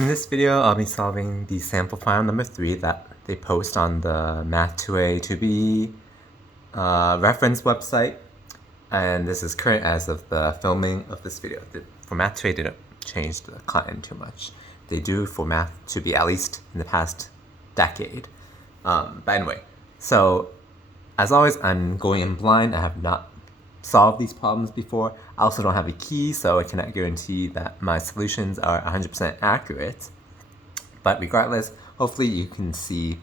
In this video, I'll be solving the sample file number 3 that they post on the Math2A 2B reference website. And this is current as of the filming of this video. For Math2A, they don't change the client too much. They do for Math2B, at least in the past decade. But anyway, so as always, I'm going in blind. I have not solved these problems before. I also don't have a key, so I cannot guarantee that my solutions are 100% accurate. But regardless, hopefully you can see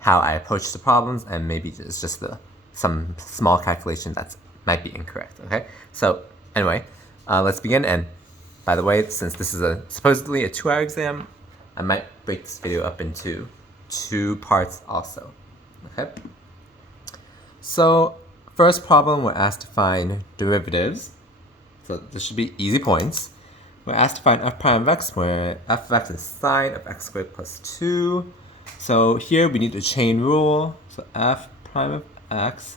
how I approach the problems, and maybe it's just some small calculation that might be incorrect, okay? So anyway, let's begin. And by the way, since this is supposedly a 2-hour exam, I might break this video up into 2 parts also, okay? So first problem, we're asked to find derivatives. So this should be easy points. We're asked to find f prime of x, where f of x is sine of x squared plus 2. So here we need the chain rule. So f prime of x,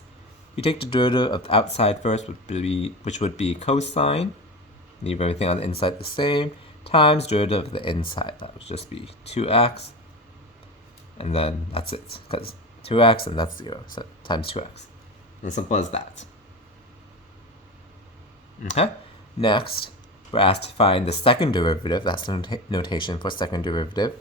you take the derivative of the outside first, which would be cosine. Leave everything on the inside the same, times derivative of the inside. That would just be 2x. And then that's it, because 2x and that's 0, so times 2x. As simple as that. Okay. Next, we're asked to find the second derivative. That's the notation for second derivative,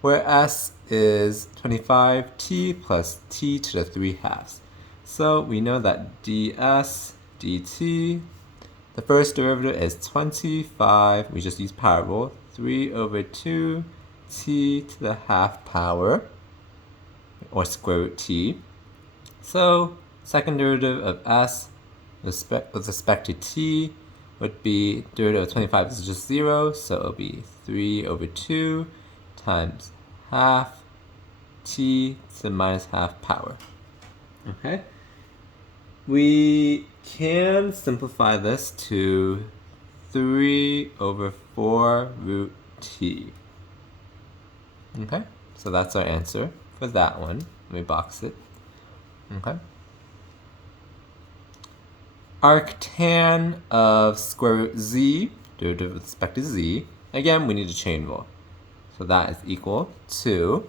where s is 25t plus t to the 3/2. So we know that ds dt, the first derivative is 25. We just use power rule. 3 over 2 t to the half power, or square root t. So second derivative of s with respect to t would be derivative of 25 is just 0, so it'll be 3 over 2 times half t to the minus half power. Okay? We can simplify this to 3 over 4 root t. Okay? So that's our answer for that one. Let me box it. Okay? Arctan of square root z, derivative with respect to z. Again, we need a chain rule. So that is equal to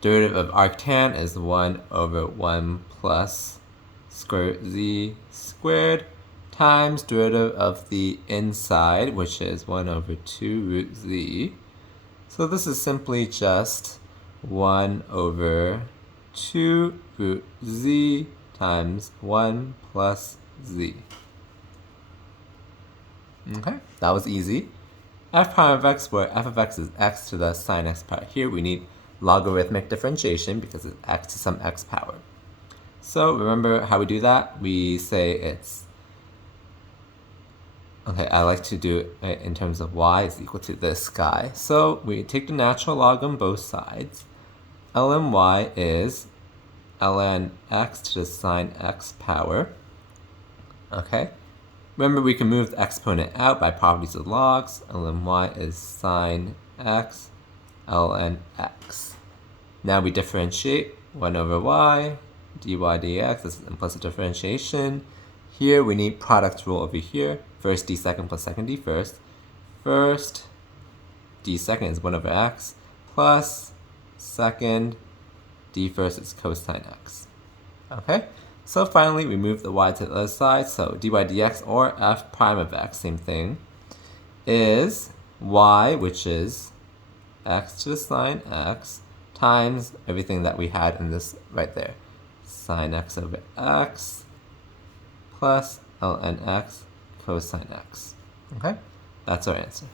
derivative of arctan is 1 over 1 plus square root z squared times derivative of the inside, which is 1 over 2 root z. So this is simply just 1 over 2 root z times 1 plus z. Okay, that was easy. F prime of x, where f of x is x to the sine x power. Here we need logarithmic differentiation because it's x to some x power. So remember how we do that? We say it's, okay, I like to do it in terms of y is equal to this guy. So we take the natural log on both sides. ln y is ln x to the sine x power. Okay? Remember, we can move the exponent out by properties of logs. ln y is sine x ln x. Now we differentiate 1 over y, dy dx. This is implicit differentiation. Here we need product rule over here. First d second plus second d first. First d second is 1 over x plus second d first is cosine x. Okay, so finally we move the y to the other side, so dy dx, or f prime of x, same thing, is y, which is x to the sine x, times everything that we had in this right there. Sine x over x plus ln x cosine x. Okay, that's our answer.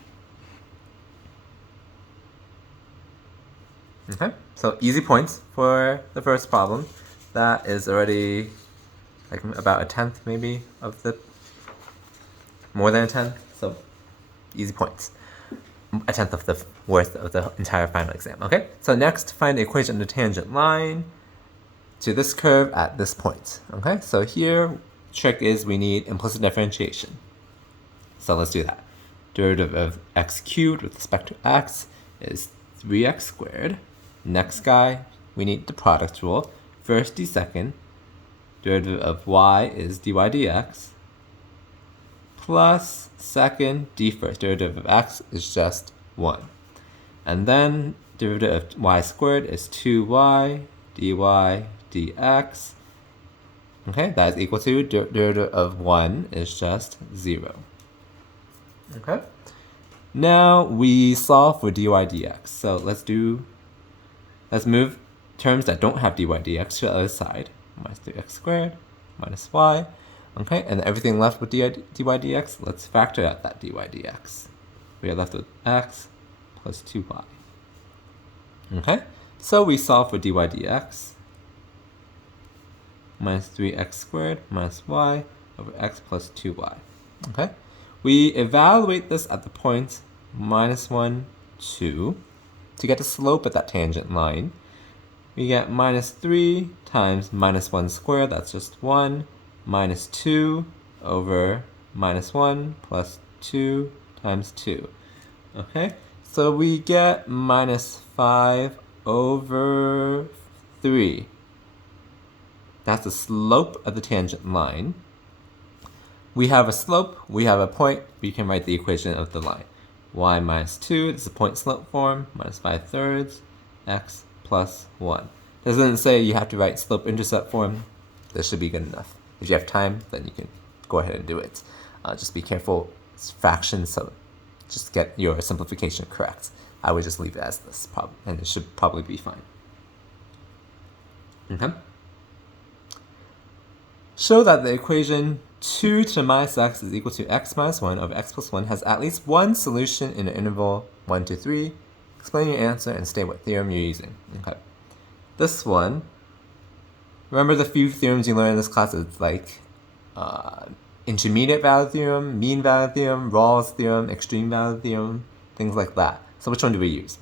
Okay, so easy points for the first problem. That is already like about 1/10 maybe of the, more than 1/10, so easy points. 1/10 of the worth of the entire final exam. Okay, so next find the equation of the tangent line to this curve at this point. Okay, so here trick is we need implicit differentiation. So let's do that. Derivative of x cubed with respect to x is 3x squared. Next guy, we need the product rule. First d second, derivative of y is dy dx, plus second d first. Derivative of x is just 1. And then derivative of y squared is 2y dy dx. Okay, that is equal to derivative of 1 is just 0. Okay. Now we solve for dy dx. So let's move terms that don't have dy dx to the other side. Minus 3x squared minus y. Okay, and everything left with dy dx, let's factor out that dy dx. We are left with x plus 2y. Okay, so we solve for dy dx. Minus 3x squared minus y over x plus 2y. Okay, we evaluate this at the point minus 1, 2 to get the slope of that tangent line. We get minus 3 times minus 1 squared, that's just 1, minus 2 over minus 1 plus 2 times 2. Okay, so we get minus 5 over 3. That's the slope of the tangent line. We have a slope, we have a point, we can write the equation of the line. Y minus 2, this is a point slope form, minus 5/3, x plus 1. Doesn't say you have to write slope intercept form. This should be good enough. If you have time, then you can go ahead and do it. Just be careful, it's fractions, so just get your simplification correct. I would just leave it as this, and it should probably be fine. Okay. Show that the equation 2 to the minus x is equal to x minus 1 over x plus 1 has at least one solution in the interval 1 to 3. Explain your answer and state what theorem you're using. Okay. This one, remember the few theorems you learned in this class? It's like intermediate value theorem, mean value theorem, Rawls theorem, extreme value theorem, things like that. So which one do we use?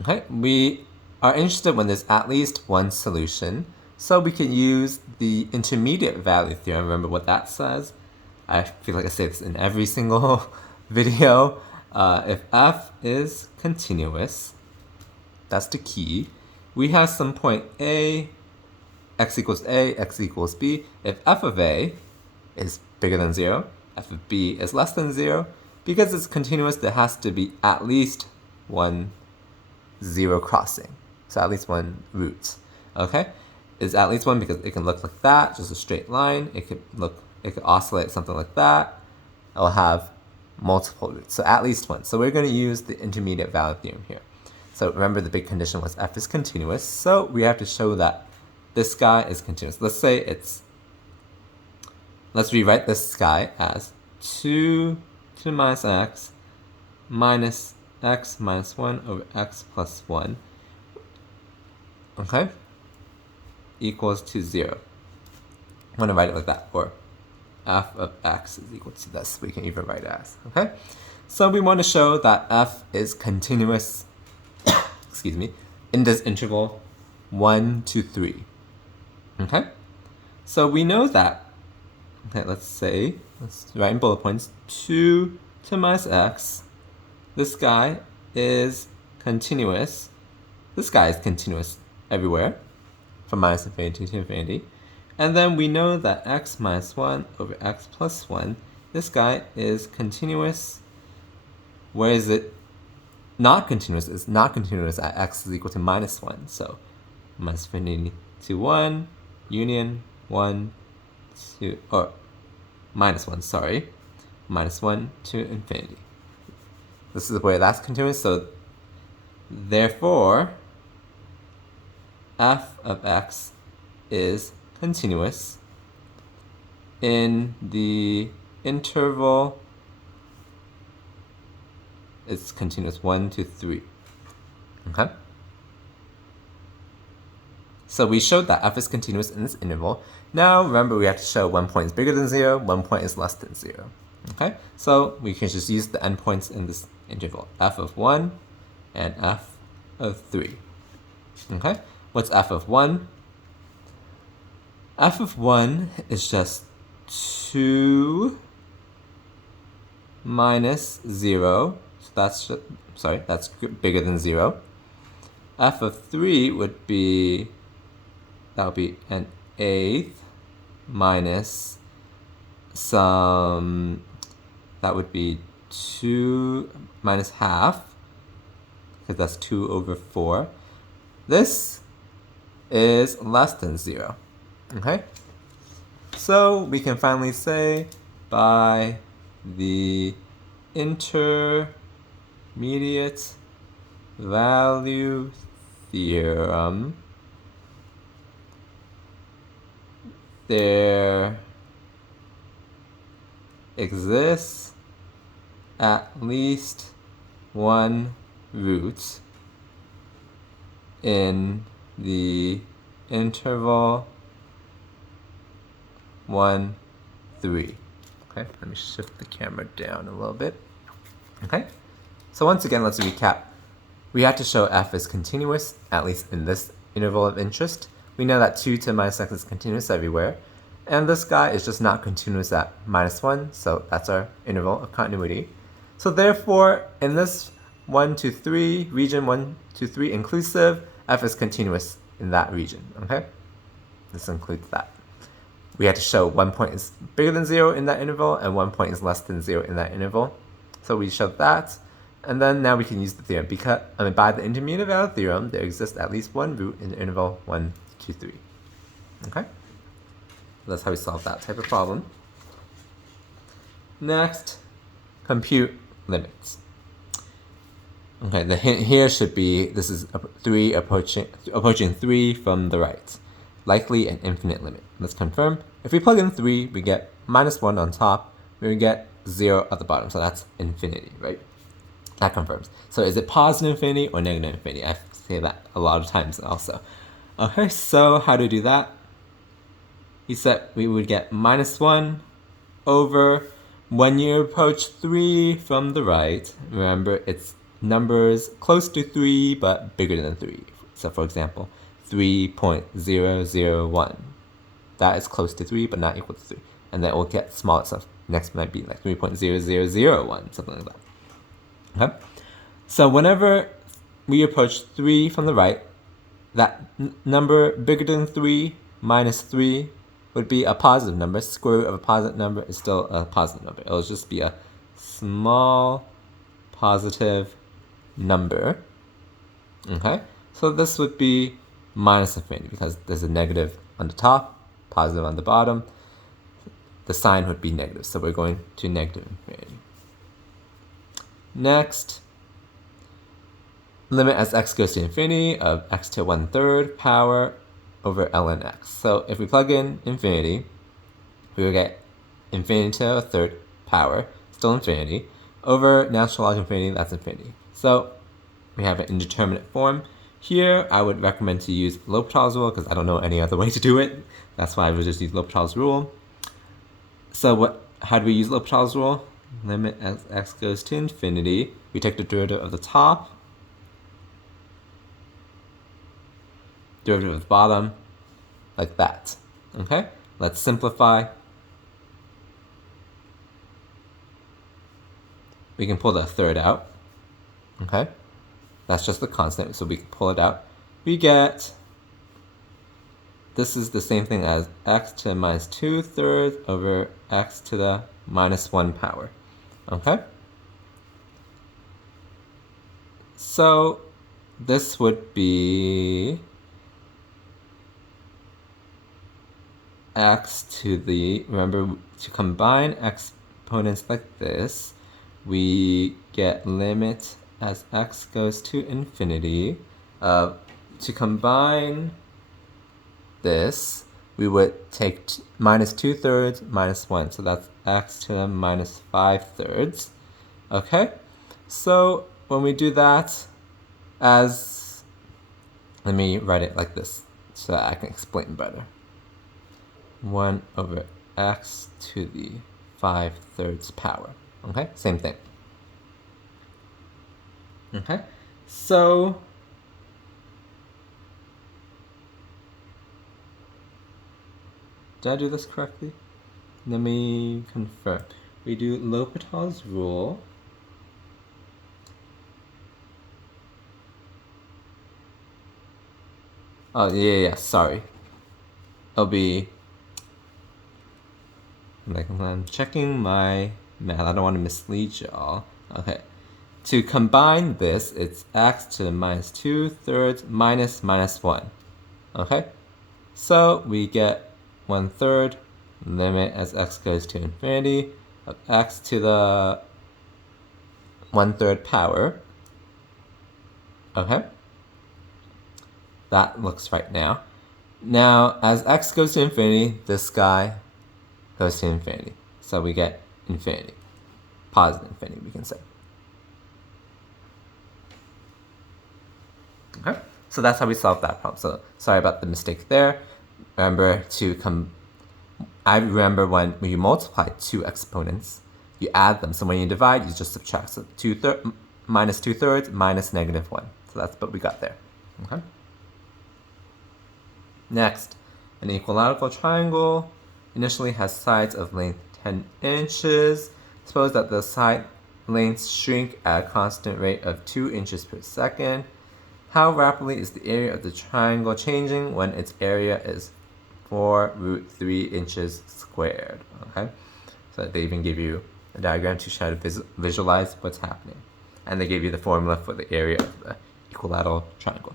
Okay, we are interested when there's at least one solution. So we can use the intermediate value theorem. Remember what that says? I feel like I say this in every single video. If f is continuous, that's the key. We have some point A, x equals A, x equals B. If f of A is bigger than 0, f of B is less than 0, because it's continuous, there has to be at least one 0 crossing. So at least one root. Okay? It's at least one because it can look like that, just a straight line. It could oscillate something like that. It'll have multiple roots. So at least one. So we're going to use the intermediate value theorem here. So remember the big condition was f is continuous. So we have to show that this guy is continuous. Let's rewrite this guy as 2 to the minus x minus x minus 1 over x plus 1. Okay? Equals to 0. I'm going to write it like that, or f of x is equal to this. We can even write it as, okay? So we want to show that f is continuous, excuse me, in this interval 1 to 3. Okay? So we know that, okay, let's write in bullet points, 2 to minus x, this guy is continuous. This guy is continuous everywhere, from minus infinity to infinity. And then we know that x minus 1 over x plus 1, this guy is continuous. Where is it not continuous? It's not continuous at x is equal to minus 1. So minus infinity to 1, union 1 to, or minus 1, sorry. Minus 1 to infinity. This is where that's continuous, so therefore, f of x is continuous in the interval, it's continuous 1 to 3. Okay? So we showed that f is continuous in this interval. Now remember we have to show one point is bigger than 0, one point is less than 0. Okay? So we can just use the endpoints in this interval, f of 1 and f of 3. Okay? What's f of 1? F of 1 is just 2 minus 0. So that's bigger than 0. F of 3 would be, that would be an eighth minus some, that would be 2 minus half, because that's 2 over 4. This is less than 0. Okay? So we can finally say by the intermediate value theorem, there exists at least one root in the interval 1, 3. Okay, let me shift the camera down a little bit. Okay, so once again, let's recap. We have to show f is continuous, at least in this interval of interest. We know that 2 to the minus x is continuous everywhere. And this guy is just not continuous at -1, so that's our interval of continuity. So therefore, in this 1 to 3, region 1 to 3 inclusive, f is continuous in that region, okay? This includes that. We had to show 1 point is bigger than 0 in that interval, and 1 point is less than 0 in that interval. So we showed that, and then now we can use the theorem. Because by the intermediate value theorem, there exists at least one root in the interval 1 to 3. Okay? That's how we solve that type of problem. Next, compute limits. Okay, the hint here should be this is 3 approaching 3 from the right. Likely an infinite limit. Let's confirm. If we plug in 3, we get -1 on top. We get 0 at the bottom, so that's infinity, right? That confirms. So is it positive infinity or negative infinity? I say that a lot of times also. Okay, so how to do that? He said we would get -1 over when you approach 3 from the right. Remember, it's numbers close to 3 but bigger than 3. So for example, 3.001. That is close to 3 but not equal to 3. And then it will get smaller. So next might be like 3.0001, something like that. Okay? So whenever we approach 3 from the right, that number bigger than 3 minus 3 would be a positive number. Square root of a positive number is still a positive number. It'll just be a small positive number. Okay? So this would be minus infinity because there's a negative on the top, positive on the bottom. The sign would be negative, so we're going to negative infinity. Next, limit as x goes to infinity of x to 1/3 power over ln x. So if we plug in infinity, we will get infinity to a third power, still infinity, over natural log infinity, that's infinity. So we have an indeterminate form. Here, I would recommend to use L'Hopital's rule because I don't know any other way to do it. That's why I would just use L'Hopital's rule. So how do we use L'Hopital's rule? Limit as x goes to infinity. We take the derivative of the top, derivative of the bottom, like that. Okay? Let's simplify. We can pull the third out. Okay? That's just the constant, so we can pull it out. We get, this is the same thing as x to the minus 2/3 over x to the minus 1 power. Okay? So this would be x to the, remember, to combine exponents like this, we get limit as x goes to infinity. To combine this, we would take minus 2/3 minus 1, so that's x to the minus 5/3. Okay? So when we do that, let me write it like this so that I can explain better. 1 over x to the 5/3 power. Okay? Same thing. Okay? So did I do this correctly? Let me confirm. We do L'Hopital's rule. Oh, yeah, sorry. It'll be, like, I'm checking my math. I don't want to mislead y'all. Okay. To combine this, it's x to the minus 2/3 minus minus 1. Okay? So we get 1/3 limit as x goes to infinity of x to the 1/3 power. Okay? That looks right now. Now, as x goes to infinity, this guy goes to infinity. So we get infinity. Positive infinity, we can say. Okay? So that's how we solve that problem. So sorry about the mistake there. Remember I remember when you multiply two exponents, you add them. So when you divide, you just subtract. So minus 2/3 minus negative 1. So that's what we got there. Okay? Next, an equilateral triangle initially has sides of length 10 inches. Suppose that the side lengths shrink at a constant rate of 2 inches per second. How rapidly is the area of the triangle changing when its area is 4√3 inches squared? Okay, so they even give you a diagram to try to visualize what's happening. And they gave you the formula for the area of the equilateral triangle.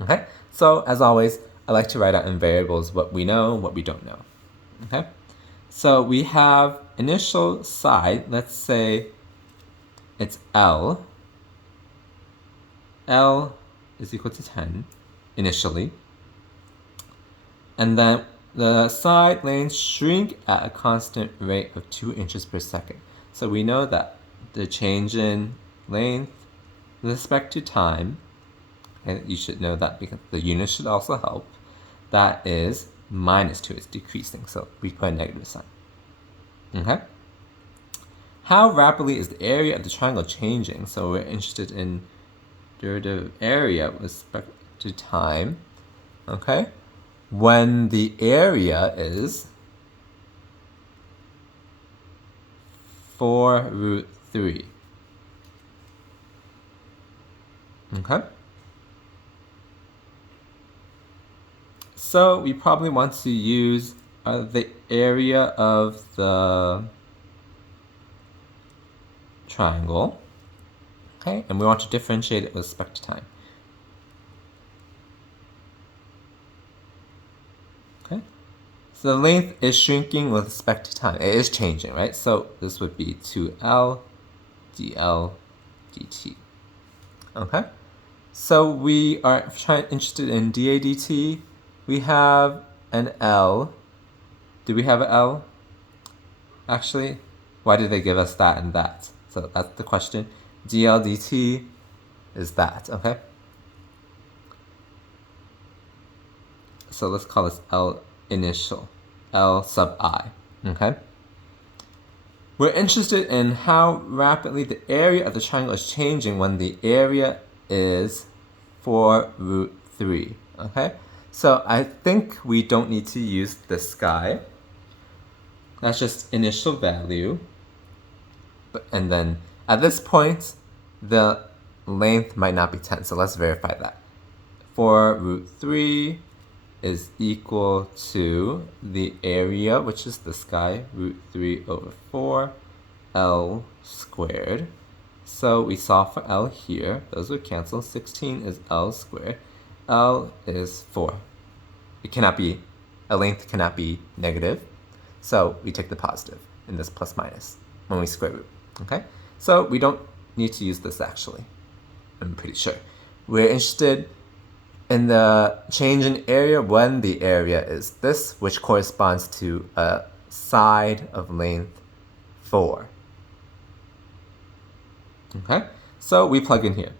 Okay, so as always, I like to write out in variables what we know, what we don't know. Okay, so we have initial side, let's say it's L. L is equal to 10 initially. And then the side lengths shrink at a constant rate of 2 inches per second. So we know that the change in length with respect to time, and you should know that because the unit should also help, that is minus 2, it's decreasing, so we put a negative sign. Okay? How rapidly is the area of the triangle changing? So we're interested in derivative area with respect to time. Okay? When the area is 4√3. Okay? So we probably want to use the area of the triangle. Okay? And we want to differentiate it with respect to time. Okay? So the length is shrinking with respect to time. It is changing, right? So this would be 2L dl dt. Okay? So we are interested in dA dt. We have an L. Do we have an L? Actually, why did they give us that and that? So that's the question. dl dt is that, okay? So let's call this L initial, L sub I, okay? We're interested in how rapidly the area of the triangle is changing when the area is 4√3, okay? So I think we don't need to use this guy. That's just initial value. And then at this point, the length might not be 10, so let's verify that. 4√3 is equal to the area, which is this guy, √3/4, L squared. So we solve for L here. Those would cancel. 16 is L squared. L is 4. A length cannot be negative. So we take the positive in this plus minus when we square root. Okay? So we don't need to use this actually. I'm pretty sure. We're interested in the change in area when the area is this, which corresponds to a side of length 4. Okay? So we plug in here.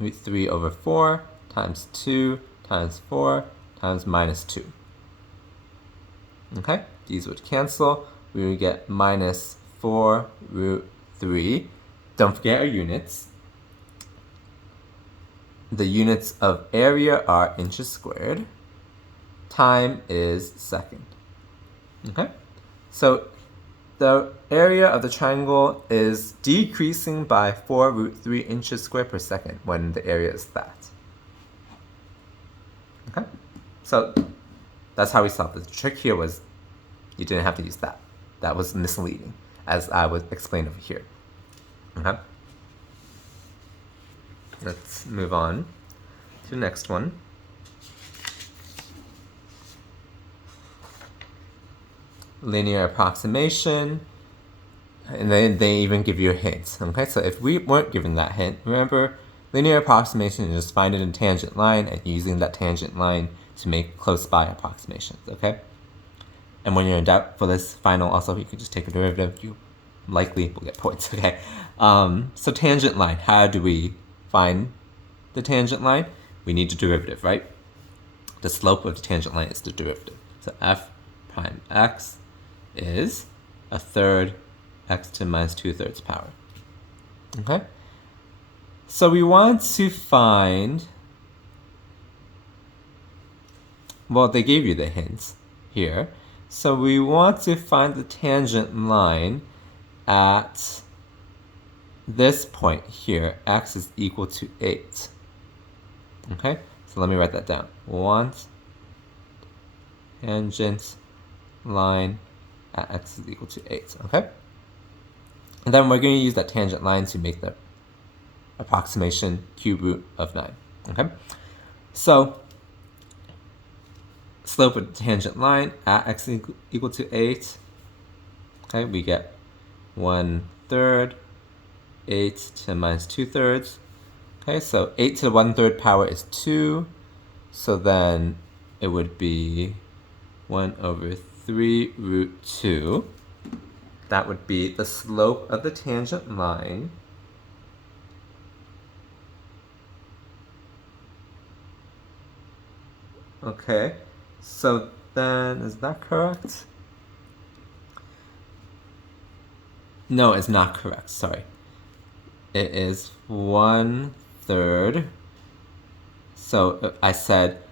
3/4 times 2 times 4 times minus 2. Okay? These would cancel. We would get minus 4√3. Don't forget our units. The units of area are inches squared. Time is second. Okay? So the area of the triangle is decreasing by 4√3 inches squared per second when the area is that. Okay? So that's how we solved it. The trick here was you didn't have to use that. That was misleading. as I would explain over here. Okay. Let's move on to the next one. Linear approximation, and then they even give you a hint. Okay, so if we weren't given that hint, remember, linear approximation is just finding a tangent line and using that tangent line to make close by approximations. Okay, and when you're in doubt for this final, also you can just take a derivative. You likely will get points. Okay, so tangent line. How do we find the tangent line? We need the derivative, right? The slope of the tangent line is the derivative. So f prime x is a third x to the minus 2/3 power. Okay? So we want to find, well, they gave you the hints here. So we want to find the tangent line at this point here. X is equal to 8. Okay? So let me write that down. Want tangent line at x is equal to 8. Okay? And then we're going to use that tangent line to make the approximation cube root of 9. Okay? So slope of the tangent line at x is equal to 8. Okay, we get 1/3, 8 to the minus 2/3. Okay, so 8 to the 1/3 power is 2. So then it would be 1/3 root 2. That would be the slope of the tangent line. Okay, so then is that correct? No, it's not correct, sorry. It is 1/3. So I said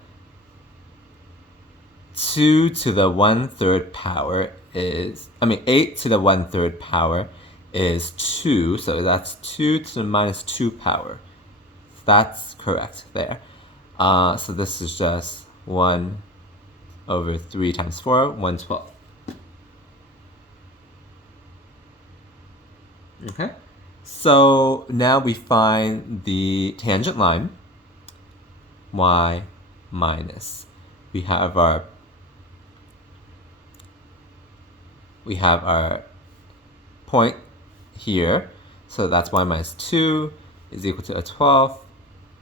2 to the 1/3 power is, 8 to the 1/3 power is 2, so that's 2 to the minus 2 power. That's correct there. So this is just 1/3 times 4, 1/12. Okay, so now we find the tangent line, y minus. We have our point here, so that's y minus 2 is equal to a 12,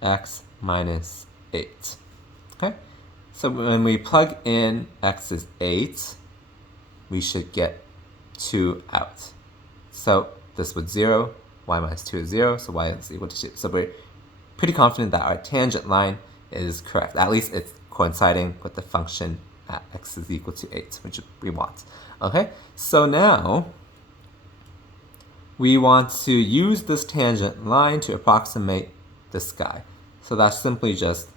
x minus 8. Okay, so when we plug in x is 8, we should get 2 out. So this would 0, y minus 2 is 0, so y is equal to 2. So we're pretty confident that our tangent line is correct. At least it's coinciding with the function at x is equal to 8, which we want. Okay, so now we want to use this tangent line to approximate this guy. So that's simply just,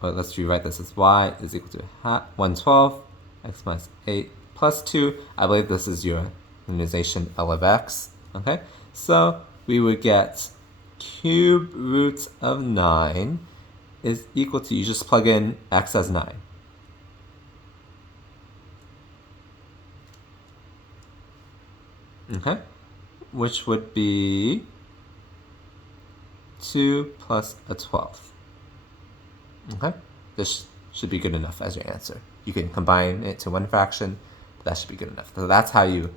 let's rewrite this as y is equal to 1/12, x minus 8 plus 2. I believe this is your linearization L of x. Okay, so we would get cube root of 9 is equal to, you just plug in x as 9. Okay, which would be 2 plus a 12. Okay, this should be good enough as your answer. You can combine it to one fraction, but that should be good enough. So that's how you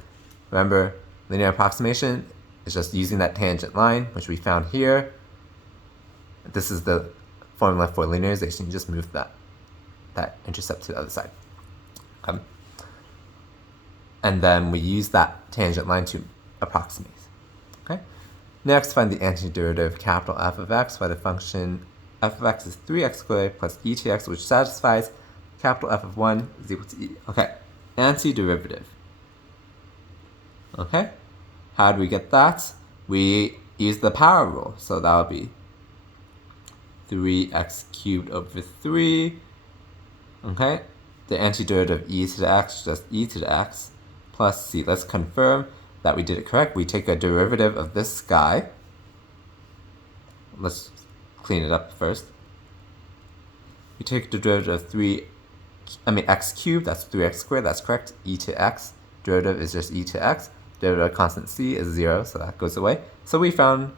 remember linear approximation is just using that tangent line, which we found here. This is the formula for linearization. You just move that intercept to the other side. Okay. And then we use that tangent line to approximate. Okay. Next, find the antiderivative capital F of x by the function f of x is 3x squared plus e to x, which satisfies capital F of 1 is equal to e. Okay, antiderivative. Okay, how do we get that? We use the power rule, so that would be 3x cubed over 3. Okay, the antiderivative of e to the x is just e to the x plus c. Let's confirm that we did it correct. We take a derivative of this guy. Let's clean it up first. We take the derivative of x cubed, that's 3x squared, that's correct. E to x, derivative is just e to x, derivative of constant c is 0, so that goes away. So we found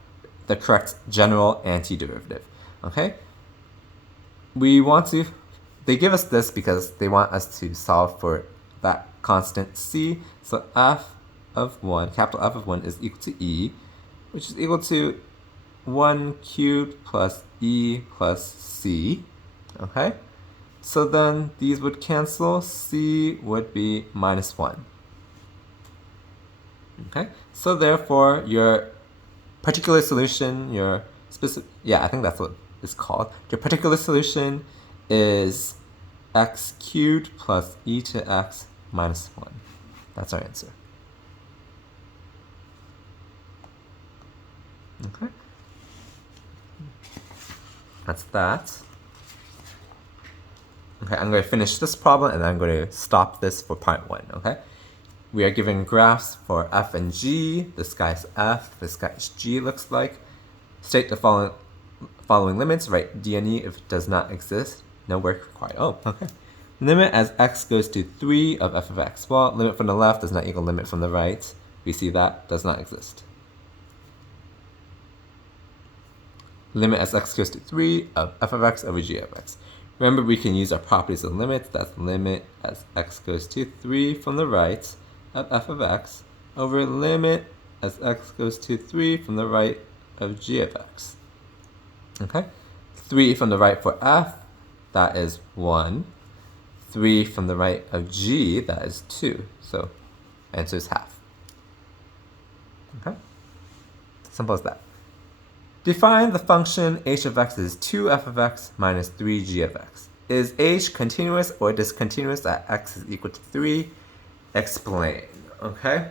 the correct general antiderivative. Okay? They give us this because they want us to solve for that constant c. So f of 1, capital F of 1 is equal to e, which is equal to 1 cubed plus e plus c. Okay? So then these would cancel. C would be minus 1. Okay? So therefore, your particular solution, your specific, I think that's what it's called. Your particular solution is x cubed plus e to x minus 1. That's our answer. Okay? That's that. Okay, I'm going to finish this problem and then I'm going to stop this for part 1, okay? We are given graphs for f and g. This guy's f, this guy's g looks like. State the following limits, write d and e if it does not exist. No work required. Oh, okay. Limit as x goes to 3 of f of x. Well, limit from the left does not equal limit from the right. We see that does not exist. Limit as x goes to 3 of f of x over g of x. Remember, we can use our properties of limits. That's limit as x goes to 3 from the right of f of x over limit as x goes to 3 from the right of g of x. Okay? 3 from the right for f, that is 1. 3 from the right of g, that is 2. So, answer is half. Okay? Simple as that. Define the function h of x is 2f of x minus 3g of x. Is h continuous or discontinuous at x is equal to 3? Explain, okay?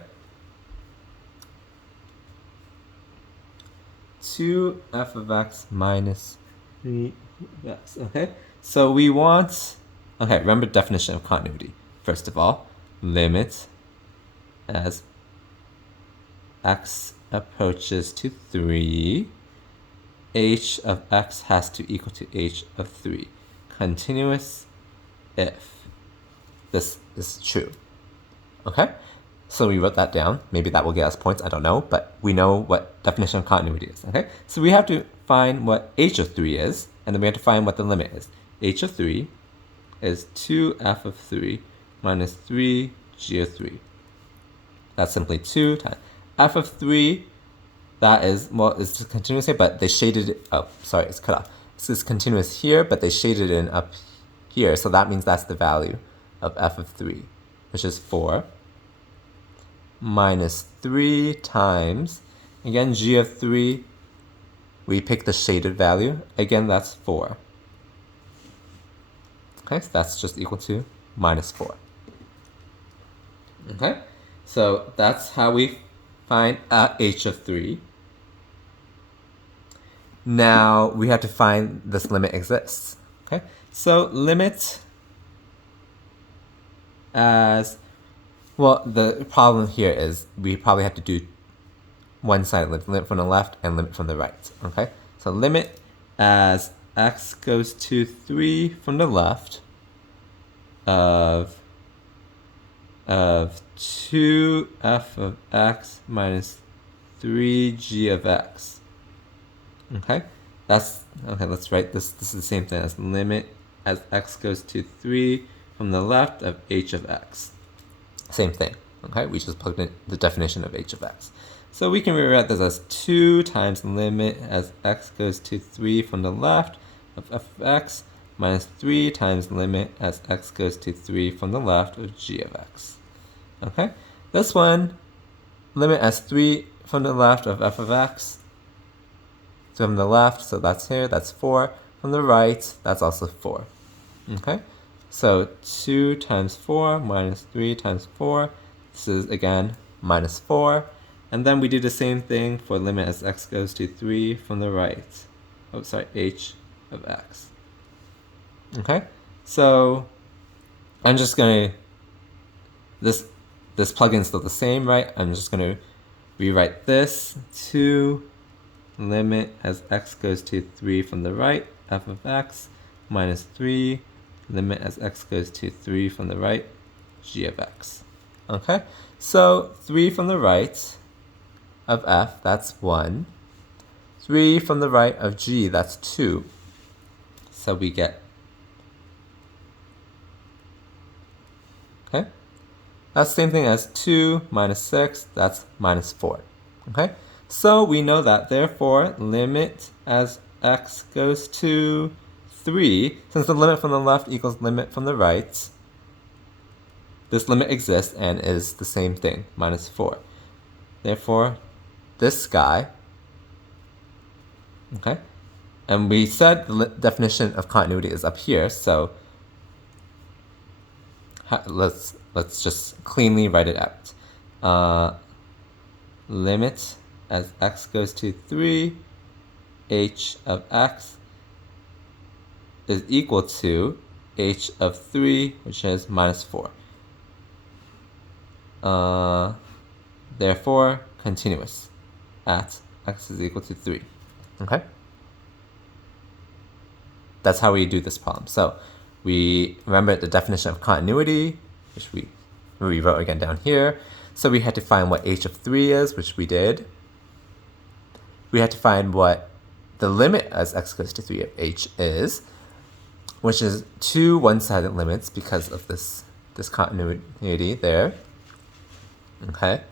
2f of x minus 3 of x, okay? So we want, okay, remember definition of continuity. First of all, limit as x approaches to 3, h of x has to equal to h of 3. Continuous if this is true. Okay? So we wrote that down. Maybe that will get us points, I don't know, but we know what definition of continuity is. Okay? So we have to find what h of 3 is, and then we have to find what the limit is. H of 3 is 2f of 3 minus 3g of 3. That's simply 2 times f of 3. That is, well, it's continuous here, but they shaded it, oh, sorry, it's cut off. This is continuous here, but they shaded it in up here, so that means that's the value of f of 3, which is 4, minus 3 times, again, g of 3, we pick the shaded value, again, that's 4. Okay, so that's just equal to minus 4. Okay, so that's how we find h of 3. Now we have to find this limit exists. Okay, so limit as, well, the problem here is we probably have to do one side limit from the left and limit from the right. Okay, so limit as x goes to 3 from the left of 2f of x minus 3g of x. Okay, that's, okay, let's write this. This is the same thing as limit as x goes to 3 from the left of h of x. Same thing, okay? We just plugged in the definition of h of x. So we can rewrite this as 2 times limit as x goes to 3 from the left of f of x minus 3 times limit as x goes to 3 from the left of g of x. Okay, this one, limit as 3 from the left of f of x, from the left, so that's here, that's 4. From the right, that's also 4. Okay, so 2 times 4 minus 3 times 4, this is again minus 4. And then we do the same thing for limit as x goes to 3 from the right. Oh, sorry, h of x. Okay, so I'm just gonna, this plugin is still the same, right? I'm just gonna rewrite this to limit as x goes to 3 from the right, f of x, minus 3, limit as x goes to 3 from the right, g of x. Okay, so 3 from the right of f, that's 1. 3 from the right of g, that's 2. So we get, okay? That's the same thing as 2 minus 6, that's minus 4. Okay? So we know that, therefore, limit as x goes to 3, since the limit from the left equals limit from the right, this limit exists and is the same thing, minus 4. Therefore, this guy, okay? And we said the definition of continuity is up here, so let's just cleanly write it out. Limit as x goes to 3, h of x is equal to h of 3, which is minus 4. Therefore, continuous at x is equal to 3. Okay? That's how we do this problem. So we remember the definition of continuity, which we rewrote again down here. So we had to find what h of 3 is, which we did. We had to find what the limit as x goes to 3 of h is, which is 2 one-sided limits because of this continuity there. Okay,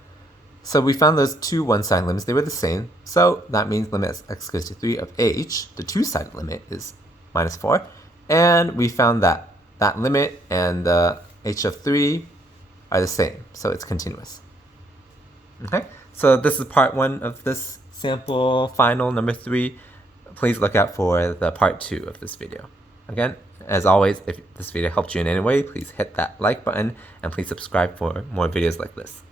so we found those 2 one-sided limits. They were the same. So that means limit as x goes to 3 of h, the two-sided limit, is minus 4. And we found that that limit and the h of 3 are the same, so it's continuous. Okay, so this is part 1 of this sample final number 3. Please look out for the part 2 of this video. Again, as always, if this video helped you in any way, please hit that like button and please subscribe for more videos like this.